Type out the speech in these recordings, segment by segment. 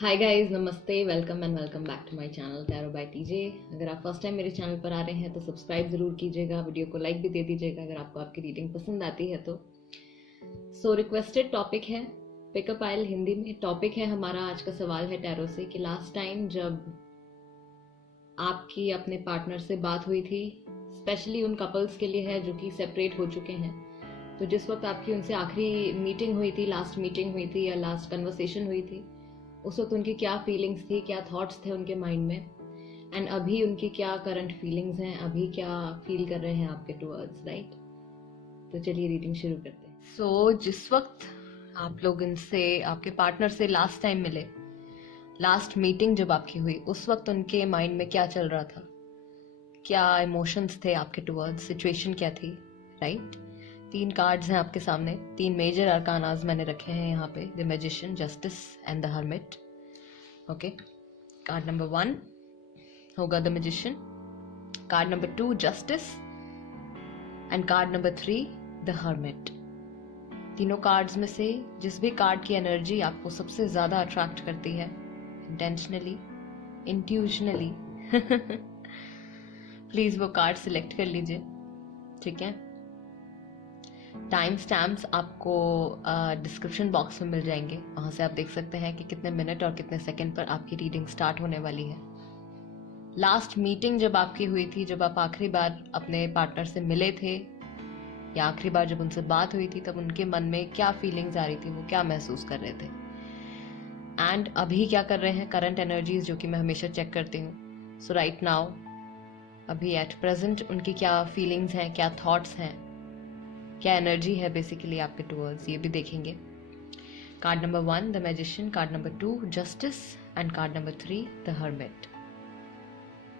हाय guys, नमस्ते, welcome and welcome back to my channel tarot by TJ. अगर आप first time मेरे channel पर आ रहे हैं तो सब्सक्राइब ज़रूर कीजिएगा, वीडियो को लाइक भी दे दीजिएगा अगर आपको आपकी रीडिंग पसंद आती है तो। रिक्वेस्टेड टॉपिक है पिकअप आइल हिंदी में। टॉपिक है हमारा आज का सवाल है टैरो से कि लास्ट टाइम जब आपकी अपने पार्टनर से बात हुई थी, स्पेशली उन कपल्स के लिए है जो कि सेपरेट हो चुके हैं, तो जिस वक्त आपकी उनसे आखिरी मीटिंग हुई थी, लास्ट मीटिंग हुई थी या लास्ट कन्वर्सेशन हुई थी, उस वक्त उनकी क्या फीलिंग्स थी, क्या थॉट्स थे उनके माइंड में, एंड अभी उनकी क्या करंट फीलिंग्स हैं, अभी क्या फील कर रहे हैं आपके टुवर्ड्स, राइट। तो चलिए रीडिंग शुरू करते हैं। जिस वक्त आप लोग इनसे, आपके पार्टनर से लास्ट टाइम मिले, लास्ट मीटिंग जब आपकी हुई, उस वक्त उनके माइंड में क्या चल रहा था, क्या इमोशंस थे आपके टुवर्ड्स, सिचुएशन क्या थी, राइट। 3 कार्ड्स हैं आपके सामने, 3 मेजर अरकानाज मैंने रखे हैं यहाँ पे, the magician, justice and the hermit. Okay, card number 1 होगा the magician, card number 2 justice and card number 3 the hermit. तीनों कार्ड्स में से जिस भी कार्ड की एनर्जी आपको सबसे ज्यादा अट्रैक्ट करती है, इंटेंशनली, इंट्यूशनली प्लीज वो कार्ड सिलेक्ट कर लीजिए, ठीक है। टाइम स्टैम्प्स आपको डिस्क्रिप्शन बॉक्स में मिल जाएंगे, वहां से आप देख सकते हैं कि कितने मिनट और कितने सेकंड पर आपकी रीडिंग स्टार्ट होने वाली है। लास्ट मीटिंग जब आपकी हुई थी, जब आप आखिरी बार अपने पार्टनर से मिले थे या आखिरी बार जब उनसे बात हुई थी, तब उनके मन में क्या फीलिंग्स आ रही थी, वो क्या महसूस कर रहे थे, एंड अभी क्या कर रहे हैं, करंट एनर्जीज जो कि मैं हमेशा चेक करती हूँ। सो राइट नाउ, अभी एट प्रेजेंट उनकी क्या फीलिंग्स हैं, क्या थॉट्स हैं, क्या एनर्जी है बेसिकली आपके टुवर्ड्स, ये भी देखेंगे। Card number 1 the magician, card number 2 justice and card number 3 the hermit.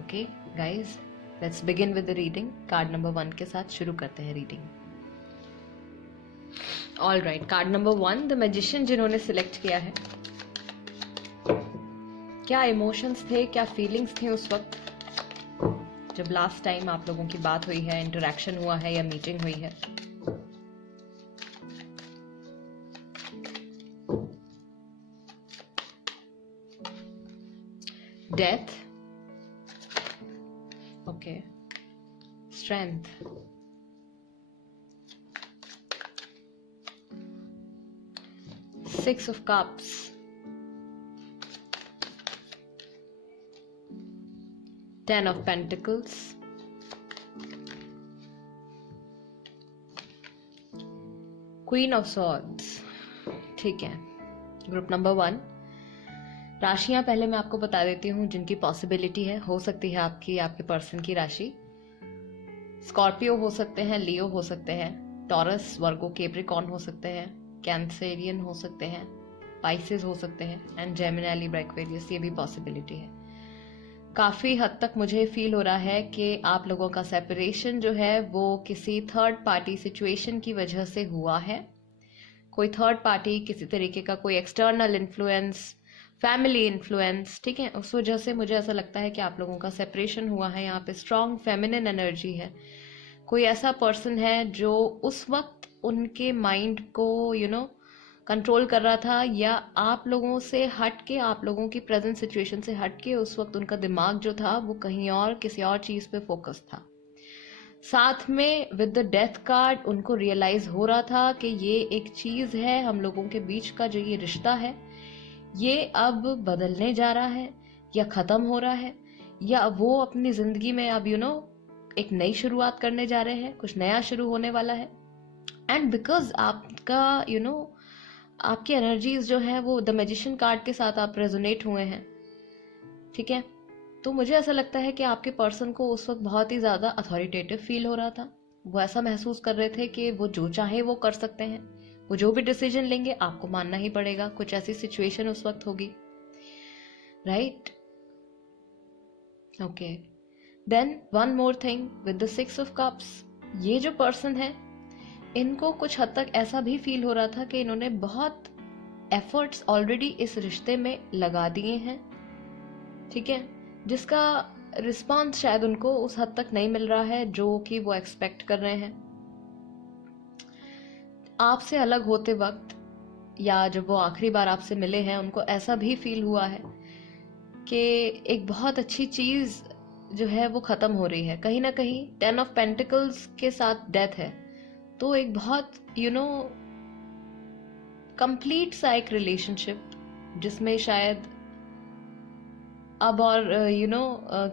Okay guys, let's begin with the reading. Card number 1 के साथ शुरू करते हैं reading. All right, card number 1 the magician जिन्होंने सिलेक्ट किया है, क्या इमोशंस थे, क्या फीलिंग्स थी उस वक्त जब लास्ट टाइम आप लोगों की बात हुई है, इंटरेक्शन हुआ है या मीटिंग हुई है। Death, okay, strength, Six of Cups, Ten of Pentacles, Queen of Swords, ठीक है। ग्रुप नंबर 1, राशियां पहले मैं आपको बता देती हूँ जिनकी पॉसिबिलिटी है, हो सकती है आपके पर्सन की राशि स्कॉर्पियो हो सकते हैं, लियो हो सकते हैं, टॉरस, वर्गो, कैप्रिकॉर्न हो सकते हैं, कैंसेरियन हो सकते हैं, पाइसेस हो सकते हैं, एंड जेमिनी, लिब्रा, एक्वेरियस, ये भी पॉसिबिलिटी है। काफी हद तक मुझे फील हो रहा है कि आप लोगों का सेपरेशन जो है वो किसी थर्ड पार्टी सिचुएशन की वजह से हुआ है। कोई थर्ड पार्टी, किसी तरीके का कोई एक्सटर्नल इन्फ्लुएंस, फैमिली इन्फ्लुएंस, ठीक है, उस वजह से मुझे ऐसा लगता है कि आप लोगों का सेपरेशन हुआ है। यहाँ पे स्ट्रॉन्ग फेमिनिन एनर्जी है। कोई ऐसा पर्सन है जो उस वक्त उनके माइंड को कंट्रोल कर रहा था, या आप लोगों से हट के, आप लोगों की प्रेजेंट सिचुएशन से हट के उस वक्त उनका दिमाग जो था वो कहीं और, किसी और चीज पे फोकस था। साथ में विद द डेथ कार्ड उनको रियलाइज हो रहा था कि ये एक चीज है, हम लोगों के बीच का जो ये रिश्ता है ये अब बदलने जा रहा है या खत्म हो रहा है, या वो अपनी जिंदगी में अब एक नई शुरुआत करने जा रहे हैं, कुछ नया शुरू होने वाला है। एंड बिकॉज आपका आपकी एनर्जीज जो है वो द मैजिशियन कार्ड के साथ आप रेजोनेट हुए हैं, ठीक है, तो मुझे ऐसा लगता है कि आपके पर्सन को उस वक्त बहुत ही ज्यादा अथॉरिटेटिव फील हो रहा था। वो ऐसा महसूस कर रहे थे कि वो जो चाहे वो कर सकते हैं, वो जो भी डिसीजन लेंगे आपको मानना ही पड़ेगा। कुछ ऐसी सिचुएशन उस वक्त होगी, right. Okay, then one more thing with the 6 of cups, ये जो पर्सन है इनको कुछ हद तक ऐसा भी फील हो रहा था कि इन्होंने बहुत एफर्ट्स ऑलरेडी इस रिश्ते में लगा दिए हैं, ठीक है, जिसका रिस्पॉन्स शायद उनको उस हद तक नहीं मिल रहा है जो कि वो एक्सपेक्ट कर रहे हैं। आपसे अलग होते वक्त या जब वो आखिरी बार आपसे मिले हैं उनको ऐसा भी फील हुआ है कि एक बहुत अच्छी चीज जो है वो खत्म हो रही है। कहीं ना कहीं 10 ऑफ पेंटिकल्स के साथ डेथ है, तो एक बहुत कंप्लीट सा एक रिलेशनशिप जिसमें शायद अब और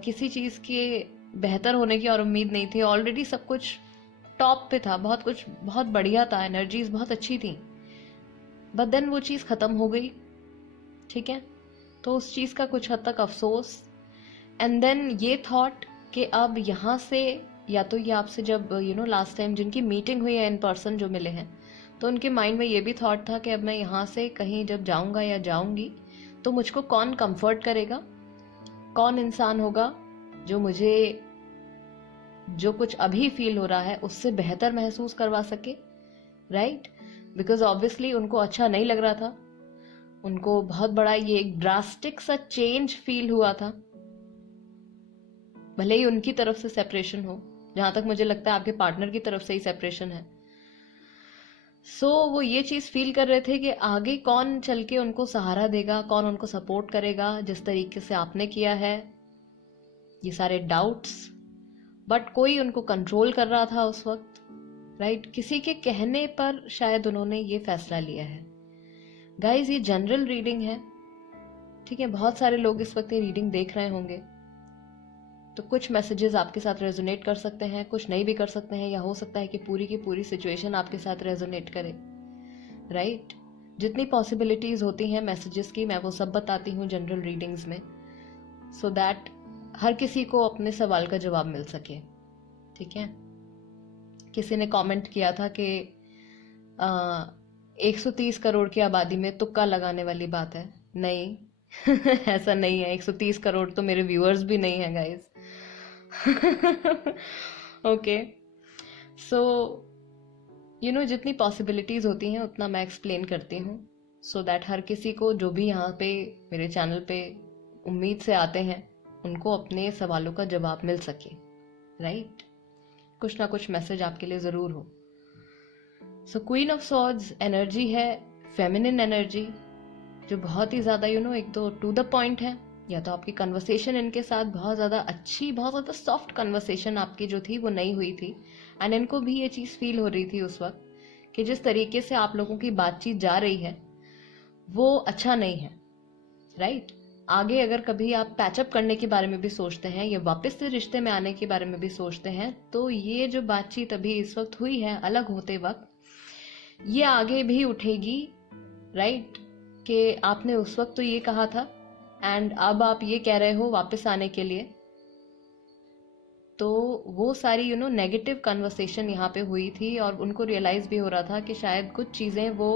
किसी चीज के बेहतर होने की और उम्मीद नहीं थी। ऑलरेडी सब कुछ टॉप पे था, बहुत कुछ बहुत बढ़िया था, एनर्जीज बहुत अच्छी थी, बट देन वो चीज खत्म हो गई। ठीक है, तो उस चीज का कुछ हद तक अफसोस, एंड देन ये थॉट कि अब यहाँ से, या तो ये आपसे जब लास्ट टाइम जिनकी मीटिंग हुई है इन पर्सन जो मिले हैं, तो उनके माइंड में ये भी थॉट था कि अब मैं यहाँ से कहीं जब जाऊंगा या जाऊंगी तो मुझको कौन कंफर्ट करेगा, कौन इंसान होगा जो मुझे जो कुछ अभी फील हो रहा है उससे बेहतर महसूस करवा सके, राइट? बिकॉज ऑब्वियसली उनको अच्छा नहीं लग रहा था, उनको बहुत बड़ा ये एक ड्रास्टिक सा चेंज फील हुआ था, भले ही उनकी तरफ से सेपरेशन हो। जहां तक मुझे लगता है आपके पार्टनर की तरफ से ही सेपरेशन है। सो वो ये चीज फील कर रहे थे कि आगे कौन चल के उनको सहारा देगा, कौन उनको सपोर्ट करेगा जिस तरीके से आपने किया है, ये सारे डाउट्स। बट कोई उनको कंट्रोल कर रहा था उस वक्त, राइट? किसी के कहने पर शायद उन्होंने ये फैसला लिया है। गाइज, ये जनरल रीडिंग है, ठीक है? बहुत सारे लोग इस वक्त ये रीडिंग देख रहे होंगे, तो कुछ मैसेजेस आपके साथ रेजोनेट कर सकते हैं, कुछ नहीं भी कर सकते हैं, या हो सकता है कि पूरी की पूरी सिचुएशन आपके साथ रेजोनेट करे, राइट? जितनी पॉसिबिलिटीज होती हैं मैसेजेस की, मैं वो सब बताती हूँ जनरल रीडिंग्स में, सो दैट हर किसी को अपने सवाल का जवाब मिल सके। ठीक है? किसी ने कमेंट किया था कि 130 करोड़ की आबादी में तुक्का लगाने वाली बात है। नहीं ऐसा नहीं है, 130 करोड़ तो मेरे व्यूअर्स भी नहीं है गाइज। ओके, सो जितनी पॉसिबिलिटीज होती हैं उतना मैं एक्सप्लेन करती हूँ, सो दैट हर किसी को जो भी यहाँ पे मेरे चैनल पे उम्मीद से आते हैं उनको अपने सवालों का जवाब मिल सके, राइट? कुछ ना कुछ मैसेज आपके लिए जरूर हो। सो क्वीन ऑफ सॉर्ड्स एनर्जी है, फेमिनिन एनर्जी, जो बहुत ही ज्यादा एक तो टू द पॉइंट है, या तो आपकी कन्वर्सेशन इनके साथ बहुत ज्यादा अच्छी, बहुत ज्यादा सॉफ्ट कन्वर्सेशन आपकी जो थी वो नहीं हुई थी, एंड इनको भी ये चीज फील हो रही थी उस वक्त कि जिस तरीके से आप लोगों की बातचीत जा रही है वो अच्छा नहीं है, राइट? आगे अगर कभी आप पैचअप करने के बारे में भी सोचते हैं या वापस से रिश्ते में आने के बारे में भी सोचते हैं, तो ये जो बातचीत अभी इस वक्त हुई है अलग होते वक्त, ये आगे भी उठेगी, राइट? कि आपने उस वक्त तो ये कहा था एंड अब आप ये कह रहे हो वापस आने के लिए, तो वो सारी नेगेटिव कन्वर्सेशन यहाँ पे हुई थी, और उनको रियलाइज भी हो रहा था कि शायद कुछ चीजें वो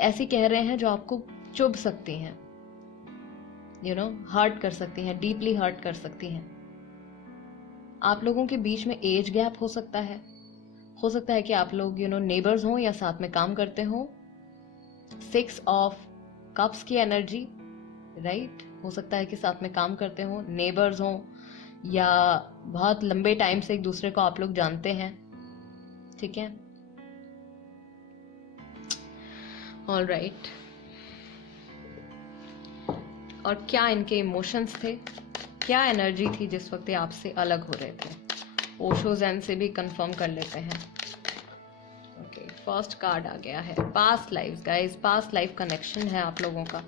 ऐसी कह रहे हैं जो आपको चुभ सकती हैं, हर्ट कर सकती हैं, डीपली हर्ट कर सकती हैं। आप लोगों के बीच में एज गैप हो सकता है कि आप लोग नेबर्स हों या साथ में काम करते हो। 6 ऑफ कप्स की एनर्जी, राइट? हो सकता है कि साथ में काम करते हो, नेबर्स हों, या बहुत लंबे टाइम से एक दूसरे को आप लोग जानते हैं। ठीक है, ऑल राइट। और क्या इनके इमोशंस थे, क्या एनर्जी थी जिस वक्त ये आपसे अलग हो रहे थे? ओशो ज़ेन से भी कंफर्म कर लेते हैं। ओके, फर्स्ट कार्ड आ गया है past life. Guys, past life connection है आप लोगों का।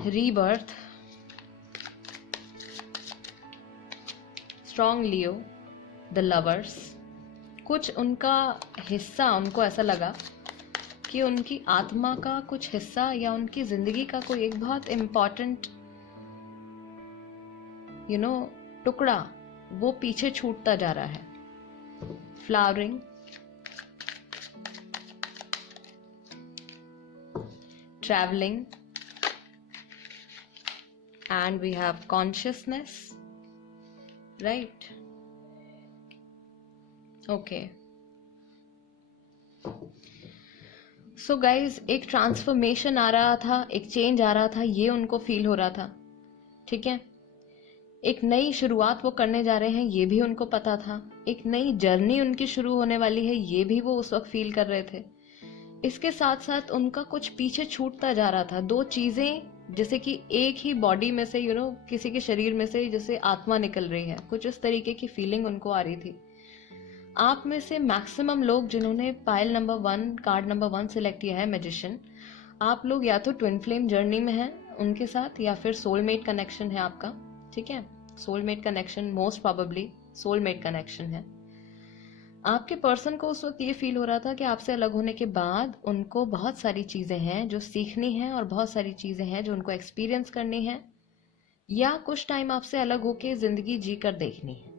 Rebirth, strong Leo, the lovers. कुछ उनका हिस्सा, उनको ऐसा लगा कि उनकी आत्मा का कुछ हिस्सा या उनकी जिंदगी का कोई एक बहुत इम्पोर्टेंट टुकड़ा वो पीछे छूटता जा रहा है। Flowering, travelling, and we have consciousness, right? Okay, so guys, एक ट्रांसफॉर्मेशन आ रहा था, एक चेंज आ रहा था, ये उनको फील हो रहा था। ठीक है, एक नई शुरुआत वो करने जा रहे हैं, ये भी उनको पता था। एक नई जर्नी उनकी शुरू होने वाली है, ये भी वो उस वक्त फील कर रहे थे। इसके साथ साथ उनका कुछ पीछे छूटता जा रहा था। दो चीजें, जैसे कि एक ही बॉडी में से किसी के शरीर में से जैसे आत्मा निकल रही है, कुछ इस तरीके की फीलिंग उनको आ रही थी। आप में से मैक्सिमम लोग जिन्होंने pile number 1, card number 1 select किया है, मैजिशियन, आप लोग या तो ट्विन फ्लेम जर्नी में हैं उनके साथ, या फिर सोलमेट कनेक्शन है आपका। ठीक है, soulmate connection, most probably soulmate connection है। आपके पर्सन को उस वक्त ये फील हो रहा था कि आपसे अलग होने के बाद उनको बहुत सारी चीजें हैं जो सीखनी है, और बहुत सारी चीजें हैं जो उनको एक्सपीरियंस करनी है, या कुछ टाइम आपसे अलग होके जिंदगी जी कर देखनी है।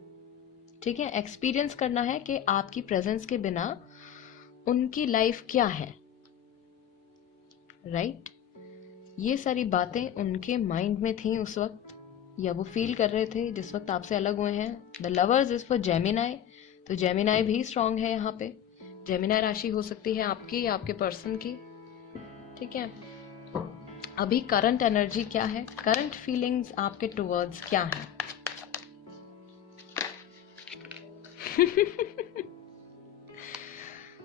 ठीक है, एक्सपीरियंस करना है कि आपकी प्रेजेंस के बिना उनकी लाइफ क्या है। राइट, ये सारी बातें उनके माइंड में थी उस वक्त, या वो फील कर रहे थे जिस वक्त आपसे अलग हुए हैं। The lovers is for Gemini, तो जेमिनाई भी स्ट्रांग है यहाँ पे। जेमिनाई राशि हो सकती है आपकी या आपके पर्सन की। ठीक है, अभी करंट एनर्जी क्या है, करंट फीलिंग्स आपके टुवर्ड्स क्या है?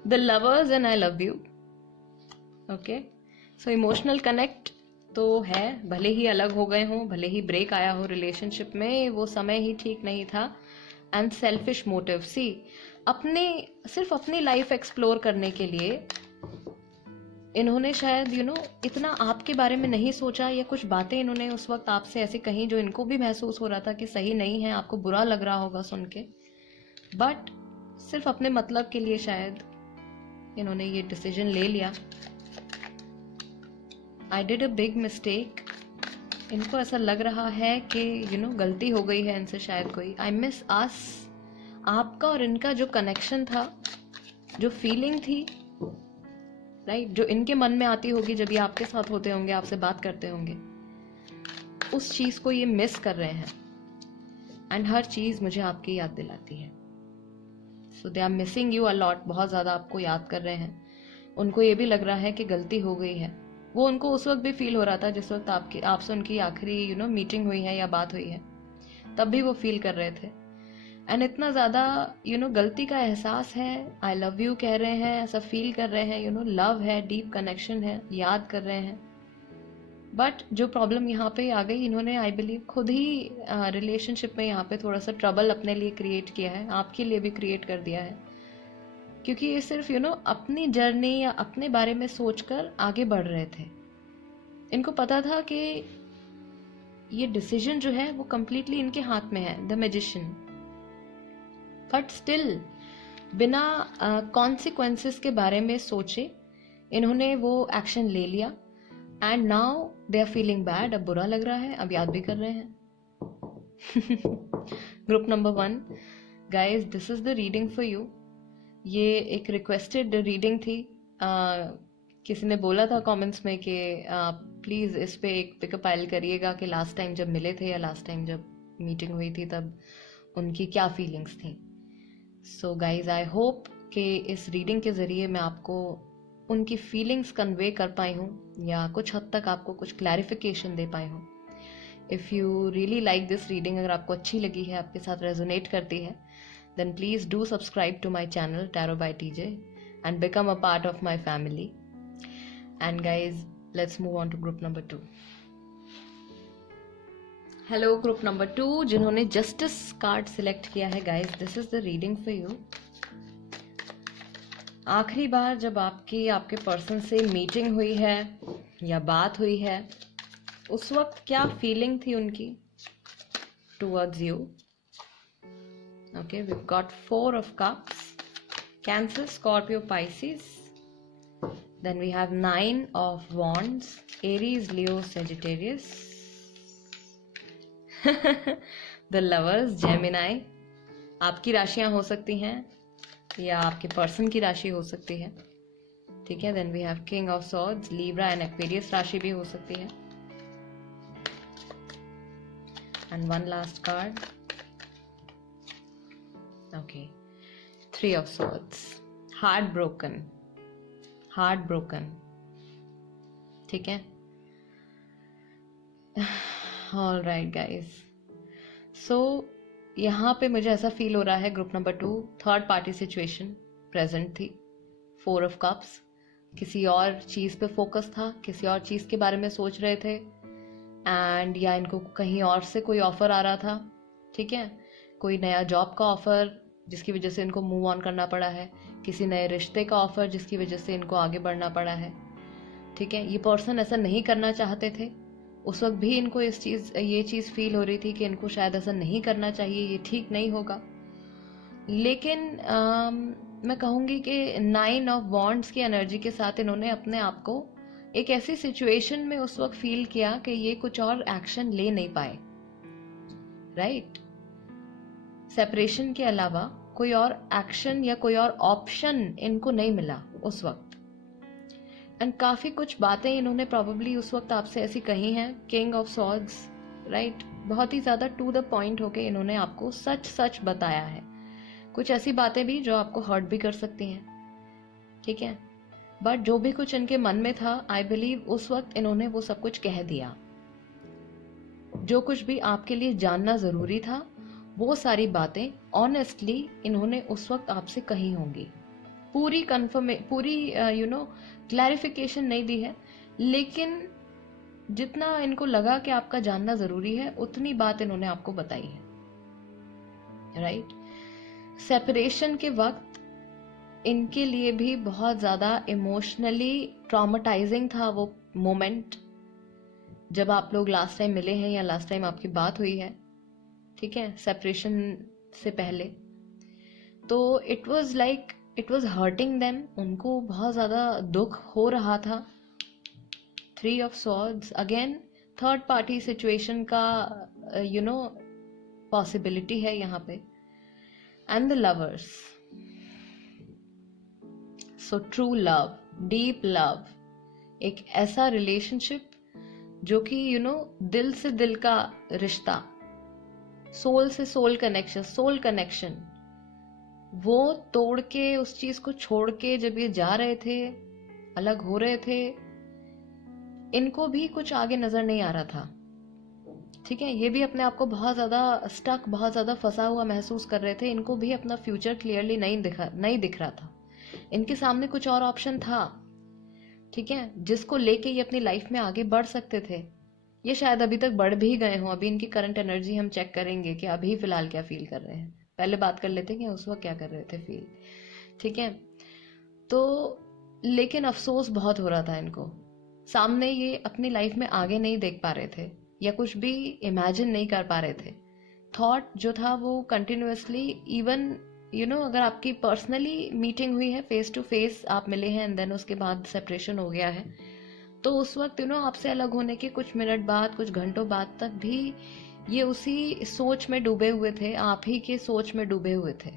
The lovers and I love you. Okay, so emotional connect तो है, भले ही अलग हो गए हों, भले ही ब्रेक आया हो रिलेशनशिप में, वो समय ही ठीक नहीं था। एंड सेल्फिश मोटिव, सी सिर्फ अपनी लाइफ एक्सप्लोर करने के लिए इन्होंने शायद इतना आपके बारे में नहीं सोचा, या कुछ बातें इन्होंने उस वक्त आपसे ऐसी कही जो इनको भी महसूस हो रहा था कि सही नहीं है, आपको बुरा लग रहा होगा सुन के, बट सिर्फ अपने मतलब के लिए शायद इन्होंने ये डिसीजन ले लिया। आई डिड अ बिग मिस्टेक, इनको ऐसा लग रहा है कि गलती हो गई है इनसे शायद कोई। आई मिस अस, आपका और इनका जो कनेक्शन था, जो फीलिंग थी, राइट, जो इनके मन में आती होगी जब ये आपके साथ होते होंगे, आपसे बात करते होंगे, उस चीज को ये मिस कर रहे हैं। एंड हर चीज मुझे आपकी याद दिलाती है। So they are missing you a lot, बहुत ज्यादा आपको याद कर रहे हैं। उनको ये भी लग रहा है कि गलती हो गई है। वो उनको उस वक्त भी फील हो रहा था जिस वक्त आपसे उनकी आखिरी मीटिंग हुई है या बात हुई है, तब भी वो फील कर रहे थे। एंड इतना ज्यादा गलती का एहसास है, आई लव यू कह रहे हैं, ऐसा फील कर रहे हैं, लव है, डीप कनेक्शन है, याद कर रहे हैं। बट जो प्रॉब्लम यहाँ पे आ गई, इन्होंने आई बिलीव खुद ही रिलेशनशिप में यहाँ पे थोड़ा सा ट्रबल अपने लिए क्रिएट किया है, आपके लिए भी क्रिएट कर दिया है, क्योंकि ये सिर्फ अपनी जर्नी या अपने बारे में सोचकर आगे बढ़ रहे थे। इनको पता था कि ये डिसीजन जो है वो कंप्लीटली इनके हाथ में है, द मैजिशियन, बट स्टिल बिना कॉन्सिक्वेंसेस के बारे में सोचे इन्होंने वो एक्शन ले लिया। And now they are feeling bad, अब बुरा लग रहा है, अब याद भी कर रहे हैं। Group number 1, guys, this is the reading for you. ये एक रिक्वेस्टेड रीडिंग थी। किसी ने बोला था कमेंट्स में कि प्लीज़ इस पे एक पिकअप आइल करिएगा कि लास्ट टाइम जब मिले थे या लास्ट टाइम जब मीटिंग हुई थी तब उनकी क्या फीलिंग्स थी। सो गाइज, आई होप कि इस रीडिंग के ज़रिए मैं आपको उनकी फीलिंग्स कन्वे कर पाई हूँ, या कुछ हद तक आपको कुछ क्लैरिफिकेशन दे पाई हूँ। If you really like this reading, अगर आपको अच्छी लगी है, आपके साथ रेजोनेट करती है, then please do subscribe to my channel Tarot by TJ and become a part of my family. And guys, let's move on to group number 2. Hello group number 2, जिन्होंने Justice card select किया है, guys, this is the reading for you. आखिरी बार जब आपके person से meeting हुई है या बात हुई है, उस वक्त क्या फीलिंग थी उनकी towards you? Okay, we've got 4 of cups, Cancer, Scorpio, Pisces. Then we have 9 of wands, Aries, Leo, Sagittarius. The lovers, Gemini. आपकी राशियां हो सकती हैं या आपके पर्सन की राशि हो सकती है। ठीक है, then we have King of Swords, Libra and Aquarius राशि भी हो सकती है। And one last card. Okay, 3 of Swords, heartbroken. ठीक है, all right guys, यहाँ पे मुझे ऐसा फील हो रहा है group number 2 third party situation present थी। 4 ऑफ कप्स, किसी और चीज़ पे फोकस था, किसी और चीज़ के बारे में सोच रहे थे, एंड या इनको कहीं और से कोई ऑफर आ रहा था, ठीक है, कोई नया जॉब का ऑफर जिसकी वजह से इनको मूव ऑन करना पड़ा है, किसी नए रिश्ते का ऑफर जिसकी वजह से इनको आगे बढ़ना पड़ा है, ठीक है। ये पर्सन ऐसा नहीं करना चाहते थे, उस वक्त भी इनको ये चीज़ फील हो रही थी कि इनको शायद ऐसा नहीं करना चाहिए, ये ठीक नहीं होगा। लेकिन मैं कहूँगी कि 9 ऑफ वॉन्ड्स की एनर्जी के साथ इन्होंने अपने आप को एक ऐसी सिचुएशन में उस वक्त फील किया कि ये कुछ और एक्शन ले नहीं पाए, राइट। सेपरेशन के अलावा कोई और एक्शन या कोई और ऑप्शन इनको नहीं मिला उस वक्त। एंड काफी कुछ बातें इन्होंने प्रॉब्ली उस वक्त आपसे ऐसी कही हैं, किंग ऑफ सॉर्ड्स, राइट। बहुत ही ज्यादा टू द पॉइंट होके इन्होंने आपको सच सच बताया है, कुछ ऐसी बातें भी जो आपको हर्ट भी कर सकती हैं, ठीक है। बट जो भी कुछ इनके मन में था, आई बिलीव उस वक्त इन्होंने वो सब कुछ कह दिया। जो कुछ भी आपके लिए जानना जरूरी था वो सारी बातें ऑनेस्टली इन्होंने उस वक्त आपसे कही होंगी। पूरी क्लैरिफिकेशन नहीं दी है, लेकिन जितना इनको लगा कि आपका जानना जरूरी है उतनी बात इन्होंने आपको बताई है, राइट। सेपरेशन के वक्त इनके लिए भी बहुत ज्यादा इमोशनली ट्रॉमेटाइजिंग था वो मोमेंट, जब आप लोग लास्ट टाइम मिले हैं या लास्ट टाइम आपकी बात हुई है, ठीक है, सेपरेशन से पहले। तो इट वाज हर्टिंग देम, उनको बहुत ज्यादा दुख हो रहा था। 3 of swords, again third party situation का पॉसिबिलिटी है यहाँ पे। And the lovers, so true love, deep love, एक ऐसा रिलेशनशिप जो कि दिल से दिल का रिश्ता, सोल से सोल कनेक्शन, वो तोड़ के उस चीज को छोड़ के जब ये जा रहे थे, अलग हो रहे थे, इनको भी कुछ आगे नजर नहीं आ रहा था, ठीक है। ये भी अपने आप को बहुत ज्यादा स्टक, बहुत ज्यादा फंसा हुआ महसूस कर रहे थे। इनको भी अपना फ्यूचर क्लियरली नहीं दिख रहा था। इनके सामने कुछ और ऑप्शन था, ठीक है, जिसको लेके ये अपनी लाइफ में आगे बढ़ सकते थे। ये शायद अभी तक बढ़ भी गए हों। अभी इनकी करंट एनर्जी हम चेक करेंगे कि अभी फिलहाल क्या फील कर रहे हैं। पहले बात कर लेते हैं कि उस वक्त क्या कर रहे थे फील, ठीक है। तो लेकिन अफसोस बहुत हो रहा था इनको, सामने ये अपनी लाइफ में आगे नहीं देख पा रहे थे या कुछ भी इमेजिन नहीं कर पा रहे थे। थॉट जो था वो कंटिन्यूअसली, इवन अगर आपकी पर्सनली मीटिंग हुई है, फेस टू फेस आप मिले हैं, एंड देन उसके बाद सेपरेशन हो गया है, तो उस वक्त आपसे अलग होने के कुछ मिनट बाद, कुछ घंटों बाद तक भी ये उसी सोच में डूबे हुए थे, आप ही के सोच में डूबे हुए थे।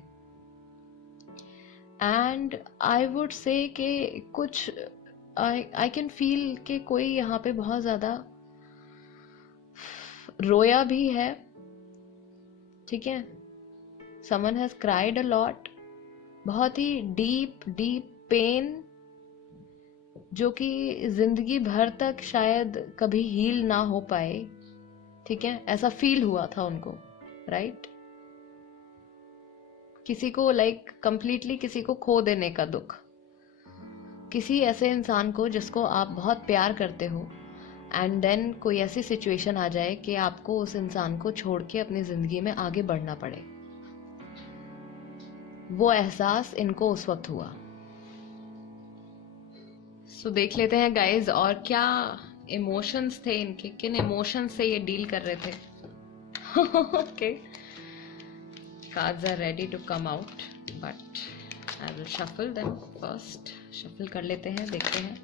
एंड आई वुड से कि कुछ आई कैन फील कि कोई यहाँ पे बहुत ज्यादा रोया भी है, ठीक है। Someone has cried a lot, बहुत ही डीप पेन जो कि जिंदगी भर तक शायद कभी हील ना हो पाए, ठीक है, ऐसा फील हुआ था उनको, राइट। किसी को कंप्लीटली किसी को खो देने का दुख, किसी ऐसे इंसान को जिसको आप बहुत प्यार करते हो, एंड देन कोई ऐसी सिचुएशन आ जाए कि आपको उस इंसान को छोड़ के अपनी जिंदगी में आगे बढ़ना पड़े। वो एहसास इनको उस वक्त हुआ। सो देख लेते हैं गाइज, और क्या इमोशंस थे इनके, किन इमोशंस से ये डील कर रहे थे। Okay, cards are ready to come out, but I will shuffle them first. Shuffle कर लेते हैं, देखते हैं।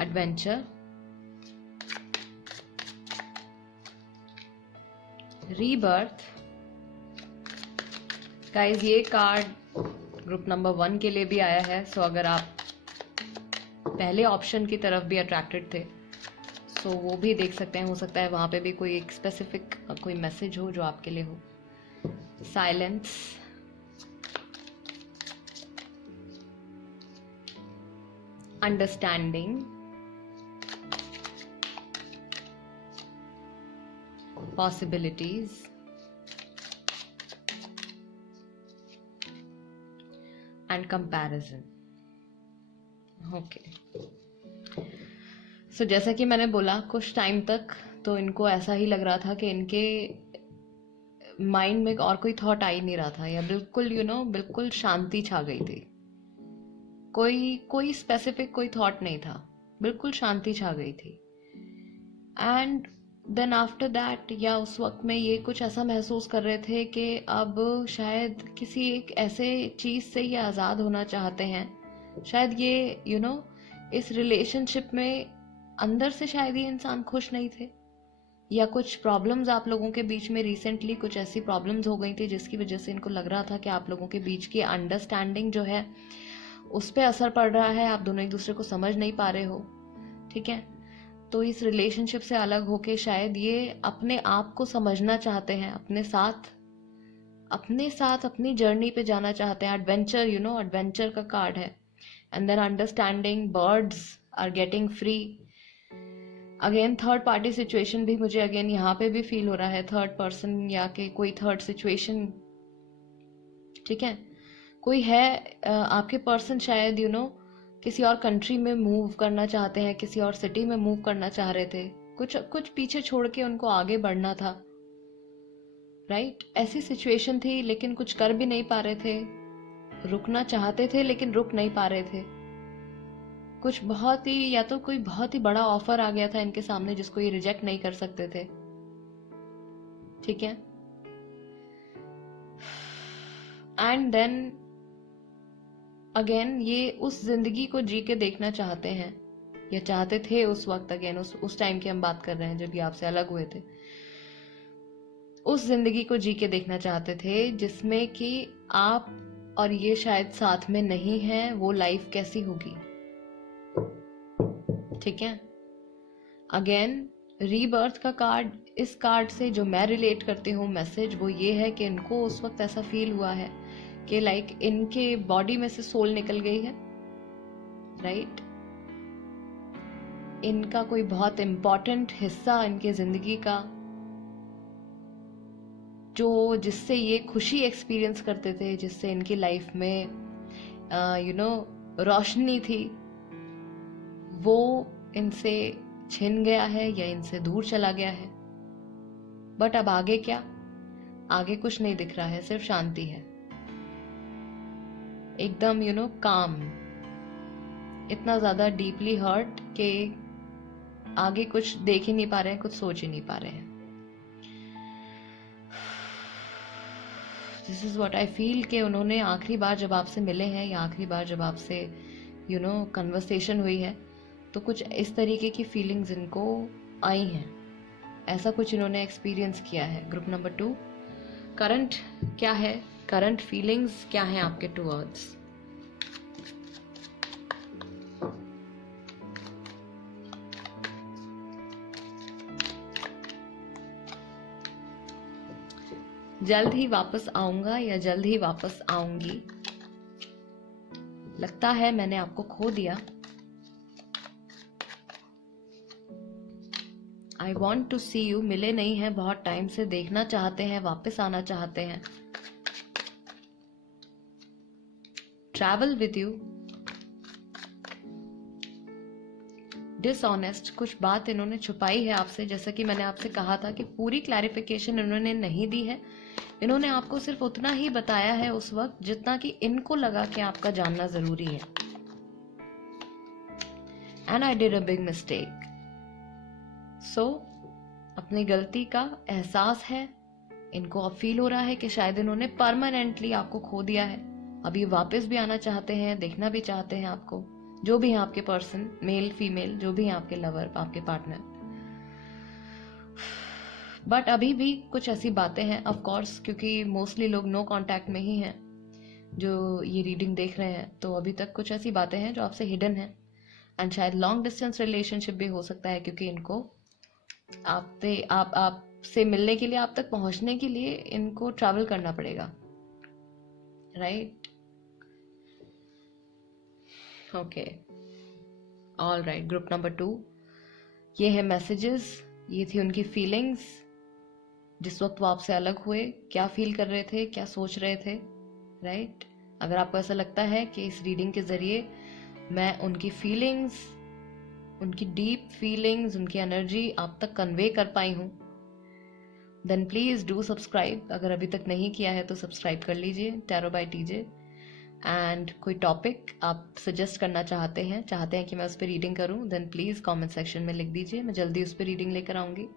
Adventure, rebirth. गाइज ये कार्ड ग्रुप नंबर 1 के लिए भी आया है। सो अगर आप पहले ऑप्शन की तरफ भी अट्रैक्टेड थे, सो वो भी देख सकते हैं। हो सकता है वहां पे भी कोई एक स्पेसिफिक कोई मैसेज हो जो आपके लिए हो। Silence, understanding, possibilities, and comparison. Okay. So जैसा कि मैंने बोला, कुछ टाइम तक तो इनको ऐसा ही लग रहा था कि इनके माइंड में और कोई थॉट आ ही नहीं रहा था, या बिल्कुल बिल्कुल शांति छा गई थी। कोई स्पेसिफिक कोई थॉट नहीं था, बिल्कुल शांति छा गई थी। एंड देन आफ्टर दैट, या उस वक्त में ये कुछ ऐसा महसूस कर रहे थे कि अब शायद किसी एक ऐसे चीज से ये आज़ाद होना चाहते हैं। शायद ये इस रिलेशनशिप में अंदर से शायद ये इंसान खुश नहीं थे, या कुछ प्रॉब्लम्स आप लोगों के बीच में रिसेंटली कुछ ऐसी प्रॉब्लम्स हो गई थी जिसकी वजह से इनको लग रहा था कि आप लोगों के बीच की अंडरस्टैंडिंग जो है उस पर असर पड़ रहा है, आप दोनों एक दूसरे को समझ नहीं पा रहे हो। ठीक है, तो इस रिलेशनशिप से अलग होके शायद ये अपने आप को समझना चाहते हैं, अपने साथ अपनी जर्नी पे जाना चाहते हैं। एडवेंचर, एडवेंचर का कार्ड है। And then understanding, birds are getting free. Again third party situation भी मुझे अगेन यहाँ पे भी फील हो रहा है, थर्ड पर्सन या कि कोई थर्ड सिचुएशन। ठीक है, कोई है आपके पर्सन शायद किसी और कंट्री में मूव करना चाहते हैं, किसी और सिटी में मूव करना चाह रहे थे, कुछ पीछे छोड़ के उनको आगे बढ़ना था। राइट, ऐसी सिचुएशन थी, लेकिन कुछ कर भी नहीं पा रहे थे। रुकना चाहते थे लेकिन रुक नहीं पा रहे थे। कुछ बहुत ही, या तो कोई बहुत ही बड़ा ऑफर आ गया था इनके सामने जिसको ये रिजेक्ट नहीं कर सकते थे। ठीक है, एंड देन अगेन ये उस जिंदगी को जी के देखना चाहते हैं, या चाहते थे उस वक्त। अगेन उस टाइम की हम बात कर रहे हैं जब ये आपसे अलग हुए थे। उस जिंदगी को जी के देखना चाहते थे जिसमें कि आप और ये शायद साथ में नहीं है। वो लाइफ कैसी होगी? ठीक है, अगेन रीबर्थ का कार्ड, इस कार्ड से जो मैं रिलेट करती हूँ मैसेज वो ये है कि इनको उस वक्त ऐसा फील हुआ है कि लाइक इनके बॉडी में से सोल निकल गई है। राइट, इनका कोई बहुत इंपॉर्टेंट हिस्सा इनके जिंदगी का, जो जिससे ये खुशी एक्सपीरियंस करते थे, जिससे इनकी लाइफ में रोशनी थी, वो इनसे छिन गया है या इनसे दूर चला गया है। बट अब आगे क्या? आगे कुछ नहीं दिख रहा है, सिर्फ शांति है, एकदम काम। इतना ज्यादा डीपली हर्ट के आगे कुछ देख ही नहीं पा रहे हैं, कुछ सोच ही नहीं पा रहे हैं। This is what I feel कि उन्होंने आखिरी बार जब आपसे मिले हैं, या आखिरी बार जब आपसे कन्वर्सेशन हुई है, तो कुछ इस तरीके की फीलिंग्स इनको आई हैं। ऐसा कुछ इन्होंने एक्सपीरियंस किया है। ग्रुप नंबर 2, करंट क्या है? करंट फीलिंग्स क्या है आपके टुवर्ड्स? जल्द ही वापस आऊंगा या जल्द ही वापस आऊंगी? लगता है मैंने आपको खो दिया। I want to see you, मिले नहीं हैं बहुत टाइम से, देखना चाहते हैं, वापस आना चाहते हैं। Travel with you. डिसऑनेस्ट, कुछ बात इन्होंने छुपाई है आपसे। जैसा कि मैंने आपसे कहा था कि पूरी क्लैरिफिकेशन इन्होंने नहीं दी है। इन्होंने आपको सिर्फ उतना ही बताया है उस वक्त जितना कि इनको लगा कि आपका जानना जरूरी है। And I did a big mistake. So अपनी गलती का एहसास है इनको। अब फील हो रहा है कि शायद इन्होंने परमानेंटली आपको खो दिया है। अब ये वापस भी आना चाहते हैं, देखना भी चाहते हैं आपको, जो भी है आपके पर्सन, मेल फीमेल, जो भी है आपके लवर, आपके पार्टनर। बट अभी भी कुछ ऐसी बातें हैं, ऑफ कोर्स, क्योंकि मोस्टली लोग नो कांटेक्ट में ही हैं जो ये रीडिंग देख रहे हैं, तो अभी तक कुछ ऐसी बातें हैं जो आपसे हिडन है। एंड शायद लॉन्ग डिस्टेंस रिलेशनशिप भी हो सकता है, क्योंकि इनको आपसे मिलने के लिए, आप तक पहुंचने के लिए इनको ट्रैवल करना पड़ेगा। Right, okay. All right, group number 2, ये है मैसेजेस, ये थी उनकी फीलिंग्स जिस वक्त वो आपसे अलग हुए, क्या फील कर रहे थे, क्या सोच रहे थे, राइट। अगर आपको ऐसा लगता है कि इस रीडिंग के जरिए मैं उनकी फीलिंग्स, उनकी डीप फीलिंग्स, उनकी एनर्जी आप तक कन्वे कर पाई हूँ, देन प्लीज डू सब्सक्राइब। अगर अभी तक नहीं किया है तो सब्सक्राइब कर लीजिए टैरो बाय टीजे। एंड कोई टॉपिक आप सजेस्ट करना चाहते हैं कि मैं उस पर रीडिंग करूं, देन प्लीज कमेंट सेक्शन में लिख दीजिए, मैं जल्दी उस पर रीडिंग लेकर आऊंगी।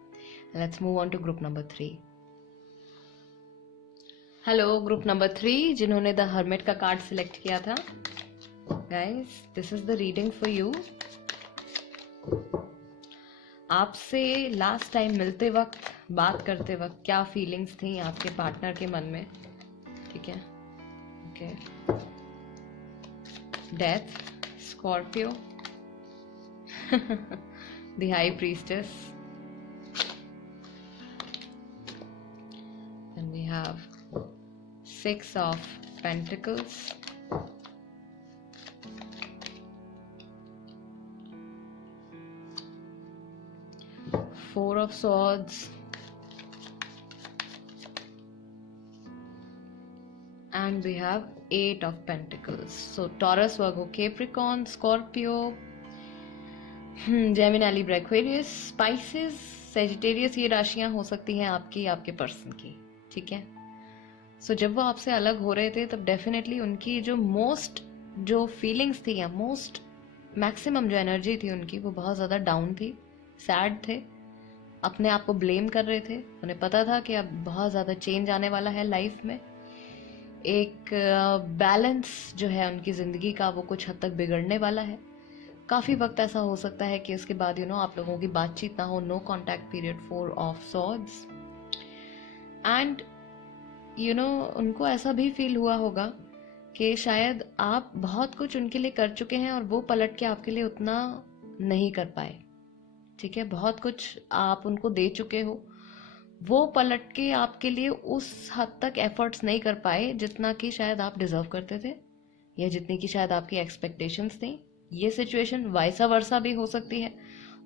Let's move on to group number 3। Hello group number 3, जिन्होंने द हर्मिट का कार्ड सिलेक्ट किया था, guys this is the reading for you. आपसे लास्ट टाइम मिलते वक्त, बात करते वक्त क्या फीलिंग्स थी आपके पार्टनर के मन में, ठीक है। Okay, death, Scorpio, the high priestess, and we have 6 of Pentacles, Four of Swords, and we have 8 of Pentacles. So Taurus, Virgo, Capricorn, Scorpio, Gemini, Libra, Aquarius, Pisces, Sagittarius, ये राशियां हो सकती हैं आपकी, आपके पर्सन की, ठीक है। सो जब वो आपसे अलग हो रहे थे तब डेफिनेटली उनकी जो फीलिंग्स थी या मैक्सिमम जो एनर्जी थी उनकी, वो बहुत ज़्यादा डाउन थी, सैड थे, अपने आप को ब्लेम कर रहे थे। उन्हें पता था कि अब बहुत ज़्यादा चेंज आने वाला है लाइफ में, एक बैलेंस जो है उनकी ज़िंदगी का वो कुछ हद तक बिगड़ने वाला है। काफ़ी वक्त ऐसा हो सकता है कि उसके बाद आप लोगों की बातचीत ना हो, no contact period, 4 of swords. And उनको ऐसा भी फील हुआ होगा कि शायद आप बहुत कुछ उनके लिए कर चुके हैं और वो पलट के आपके लिए उतना नहीं कर पाए, ठीक है। बहुत कुछ आप उनको दे चुके हो, वो पलट के आपके लिए उस हद तक एफर्ट्स नहीं कर पाए जितना कि शायद आप डिजर्व करते थे या जितनी की शायद आपकी एक्सपेक्टेशंस थी। ये सिचुएशन वाइसा वर्सा भी हो सकती है।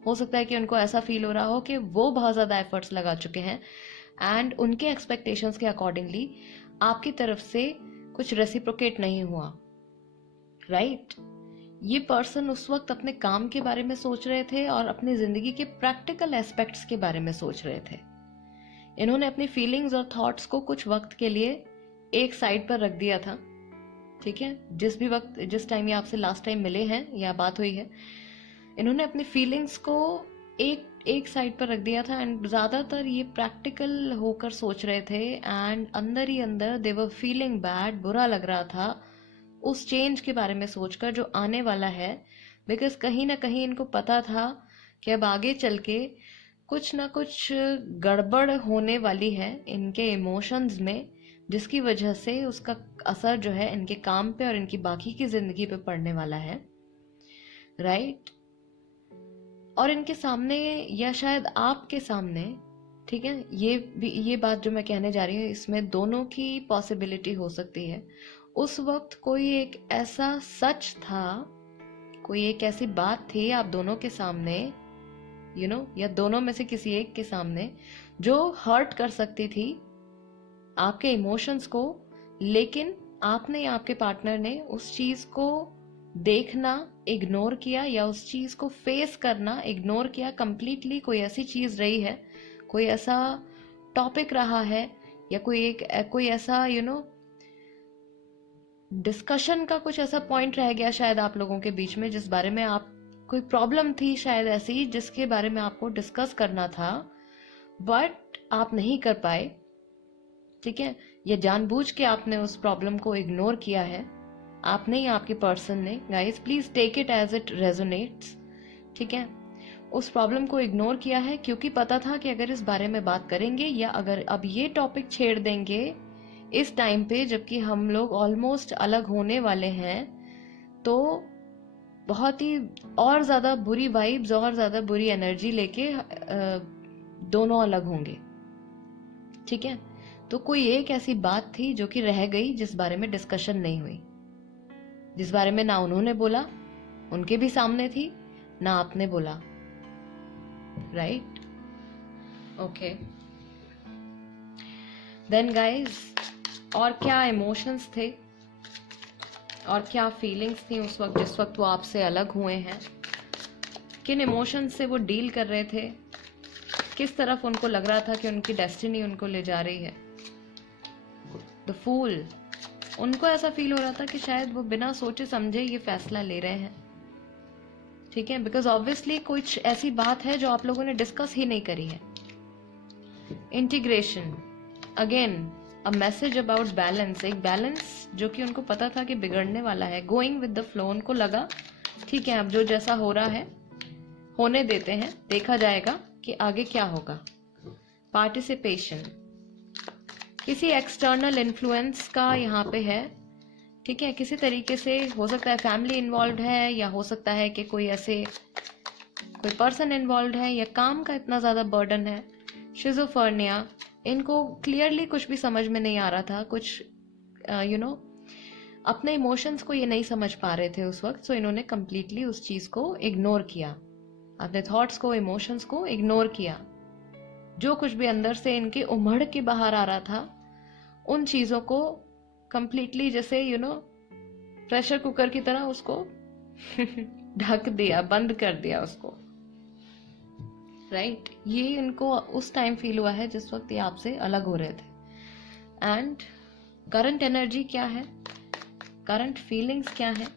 हो सकता है कि उनको ऐसा फील हो रहा हो कि वो बहुत ज़्यादा एफर्ट्स लगा चुके हैं एंड उनके एक्सपेक्टेशंस के अकॉर्डिंगली आपकी तरफ से कुछ रेसिप्रोकेट नहीं हुआ, राइट। ये पर्सन उस वक्त अपने काम के बारे में सोच रहे थे और अपनी जिंदगी के प्रैक्टिकल एस्पेक्ट्स के बारे में सोच रहे थे। इन्होंने अपनी फीलिंग्स और थॉट्स को कुछ वक्त के लिए एक साइड पर रख दिया था, ठीक है। जिस टाइम ये आपसे लास्ट टाइम मिले हैं या बात हुई है, इन्होंने अपनी फीलिंग्स को एक साइड पर रख दिया था एंड ज्यादातर ये प्रैक्टिकल होकर सोच रहे थे एंड अंदर ही अंदर दे वर फीलिंग बैड, बुरा लग रहा था उस चेंज के बारे में सोचकर जो आने वाला है, बिकॉज कहीं ना कहीं इनको पता था कि अब आगे चल के कुछ ना कुछ गड़बड़ होने वाली है इनके इमोशंस में, जिसकी वजह से उसका असर जो है इनके काम पे और इनकी बाकी की जिंदगी पे पड़ने वाला है, राइट। और इनके सामने या शायद आपके सामने, ठीक है, ये बात जो मैं कहने जा रही हूँ इसमें दोनों की पॉसिबिलिटी हो सकती है। उस वक्त कोई एक ऐसा सच था, कोई एक ऐसी बात थी आप दोनों के सामने, या दोनों में से किसी एक के सामने, जो हर्ट कर सकती थी आपके इमोशंस को, लेकिन आपने या आपके पार्टनर ने उस चीज को देखना इग्नोर किया या उस चीज को फेस करना इग्नोर किया कंप्लीटली। कोई ऐसी चीज रही है, कोई ऐसा टॉपिक रहा है या कोई ऐसा डिस्कशन का कुछ ऐसा पॉइंट रह गया शायद आप लोगों के बीच में, जिस बारे में आप कोई प्रॉब्लम थी शायद ऐसी जिसके बारे में आपको डिस्कस करना था बट आप नहीं कर पाए, ठीक है। या जानबूझ के आपने उस प्रॉब्लम को इग्नोर किया है, आपने या आपके पर्सन ने, guys please take it as it resonates, ठीक है। उस प्रॉब्लम को इग्नोर किया है क्योंकि पता था कि अगर इस बारे में बात करेंगे या अगर अब ये टॉपिक छेड़ देंगे इस टाइम पे जबकि हम लोग ऑलमोस्ट अलग होने वाले हैं, तो बहुत ही और ज्यादा बुरी वाइब्स और ज्यादा बुरी एनर्जी लेके दोनों अलग होंगे, ठीक है। तो कोई एक ऐसी बात थी जो कि रह गई, जिस बारे में डिस्कशन नहीं हुई, जिस बारे में ना उन्होंने बोला, उनके भी सामने थी, ना आपने बोला, राइट? ओके, देन गाइज, और क्या इमोशंस थे और क्या फीलिंग्स थी उस वक्त जिस वक्त वो आपसे अलग हुए हैं? किन इमोशंस से वो डील कर रहे थे? किस तरफ उनको लग रहा था कि उनकी डेस्टिनी उनको ले जा रही है? द फूल, उनको ऐसा फील हो रहा था कि शायद वो बिना सोचे समझे ये फैसला ले रहे हैं, ठीक है? बिकॉज ऑब्वियसली कुछ ऐसी बात है जो आप लोगों ने डिस्कस ही नहीं करी है। Integration, again a message about balance, एक बैलेंस जो कि उनको पता था कि बिगड़ने वाला है। गोइंग विद द फ्लो, उनको लगा ठीक है अब जो जैसा हो रहा है होने देते हैं, देखा जाएगा कि आगे क्या होगा। पार्टिसिपेशन, किसी एक्सटर्नल इन्फ्लुएंस का यहाँ पे है, ठीक है? किसी तरीके से हो सकता है फैमिली इन्वॉल्व है, या हो सकता है कि कोई ऐसे कोई पर्सन इन्वॉल्व है, या काम का इतना ज़्यादा बर्डन है। शिज़ोफ्रेनिया, इनको क्लियरली कुछ भी समझ में नहीं आ रहा था, कुछ अपने इमोशंस को ये नहीं समझ पा रहे थे उस वक्त, सो इन्होंने कम्प्लीटली उस चीज़ को इग्नोर किया, अपने थॉट्स को, इमोशंस को इग्नोर किया। जो कुछ भी अंदर से इनके उमड़ के बाहर आ रहा था उन चीज़ों को कम्प्लीटली जैसे प्रेशर कुकर की तरह उसको ढक दिया, बंद कर दिया उसको, राइट? ये इनको उस टाइम फील हुआ है जिस वक्त ये आपसे अलग हो रहे थे। एंड करंट एनर्जी क्या है, करंट फीलिंग्स क्या है,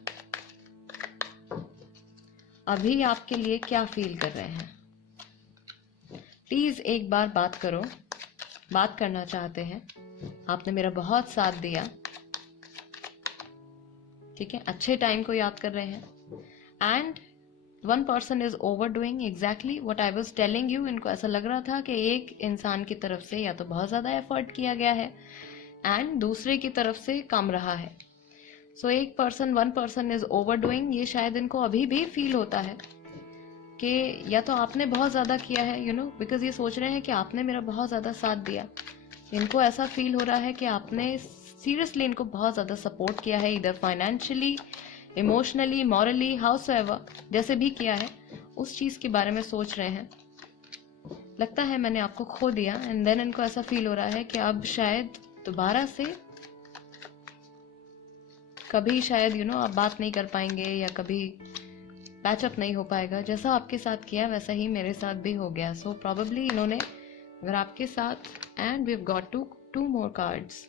अभी आपके लिए क्या फील कर रहे हैं? प्लीज एक बार बात करो, बात करना चाहते हैं। आपने मेरा बहुत साथ दिया, ठीक है? अच्छे टाइम को याद कर रहे हैं। And one person is over doing exactly what I was telling you. इनको ऐसा लग रहा था कि एक इंसान की तरफ से या तो बहुत ज्यादा एफर्ट किया गया है एंड दूसरे की तरफ से कम रहा है। So one person is over doing, ये शायद इनको अभी भी फील होता है कि या तो आपने बहुत ज्यादा किया है, बिकॉज ये सोच रहे हैं कि आपने मेरा बहुत ज्यादा साथ दिया। इनको ऐसा फील हो रहा है कि आपने सीरियसली इनको बहुत ज्यादा सपोर्ट किया है, इधर फाइनेंशियली, इमोशनली, मॉरली, हाउसएवर, जैसे भी किया है, उस चीज के बारे में सोच रहे हैं। लगता है मैंने आपको खो दिया, एंड देन इनको ऐसा फील हो रहा है कि अब शायद दोबारा से कभी शायद आप बात नहीं कर पाएंगे, या कभी पैचअप नहीं हो पाएगा। जैसा आपके साथ किया वैसा ही मेरे साथ भी हो गया। सो प्रोबेबली इन्होंने अगर आपके साथ, and we have got two more cards,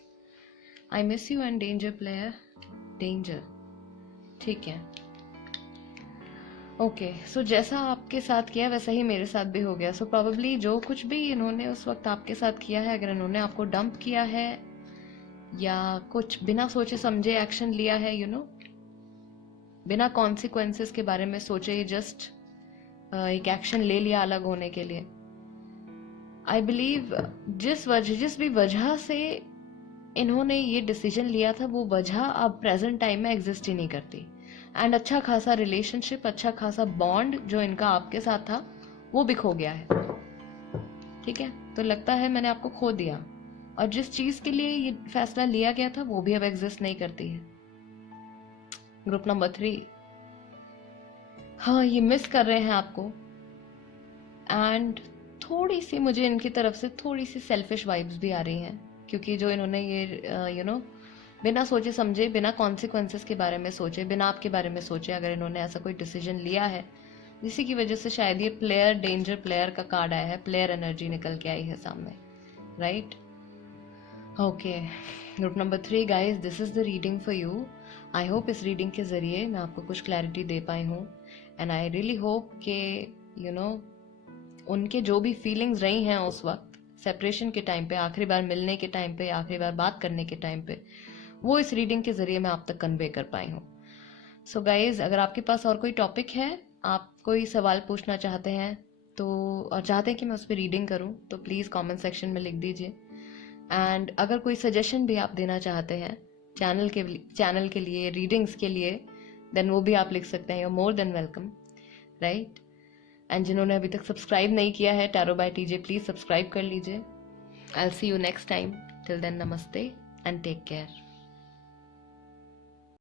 I miss you and danger player, danger, ठीक है? ओके, सो जैसा आपके साथ किया वैसा ही मेरे साथ भी हो गया। सो प्रोबेबली जो कुछ भी इन्होंने उस वक्त आपके साथ किया है, अगर इन्होंने आपको डंप किया है या कुछ बिना सोचे समझे एक्शन लिया है, बिना कॉन्सिक्वेंसेस के बारे में सोचे जस्ट एक एक्शन ले लिया अलग होने के लिए, आई बिलीव जिस भी वजह से इन्होंने ये डिसीजन लिया था, वो वजह अब प्रेजेंट टाइम में एग्जिस्ट ही नहीं करती। एंड अच्छा खासा रिलेशनशिप, अच्छा खासा बॉन्ड जो इनका आपके साथ था, वो भी खो गया है, ठीक है? तो लगता है मैंने आपको खो दिया, और जिस चीज के लिए ये फैसला लिया गया था वो भी अब एग्जिस्ट नहीं करती है। ग्रुप नंबर 3, हाँ, ये मिस कर रहे हैं आपको, एंड थोड़ी सी मुझे इनकी तरफ से थोड़ी सी सेल्फिश वाइब्स भी आ रही हैं, क्योंकि जो इन्होंने ये बिना सोचे समझे, बिना कॉन्सिक्वेंसेस के बारे में सोचे, बिना आपके बारे में सोचे अगर इन्होंने ऐसा कोई डिसीजन लिया है, जिसी की वजह से शायद ये प्लेयर, डेंजर प्लेयर का कार्ड आया है, प्लेयर एनर्जी निकल के आई है सामने, right? Okay, group number 3 guys, this is the reading for you. I hope इस रीडिंग के जरिए मैं आपको कुछ क्लैरिटी दे पाई हूँ, एंड आई रियली होप के उनके जो भी फीलिंग्स रही हैं उस वक्त सेपरेशन के टाइम पे, आखिरी बार मिलने के टाइम पे, आखिरी बार बात करने के टाइम पे, वो इस रीडिंग के जरिए मैं आप तक कन्वे कर पाई हूँ। सो गाइज, अगर आपके पास और कोई टॉपिक है, आप कोई सवाल पूछना चाहते हैं तो, और चाहते हैं कि मैं उस पर रीडिंग करूँ, तो प्लीज़ कमेंट सेक्शन में लिख दीजिए। एंड अगर कोई सजेशन भी आप देना चाहते हैं चैनल के लिए, रीडिंग्स के लिए, देन वो भी आप लिख सकते हैं। You more than welcome, right? And जिन्होंने अभी तक सब्सक्राइब नहीं किया है tarot by TJ, please subscribe कर लीजिए। I will see you next time. Till then, नमस्ते एंड टेक केयर।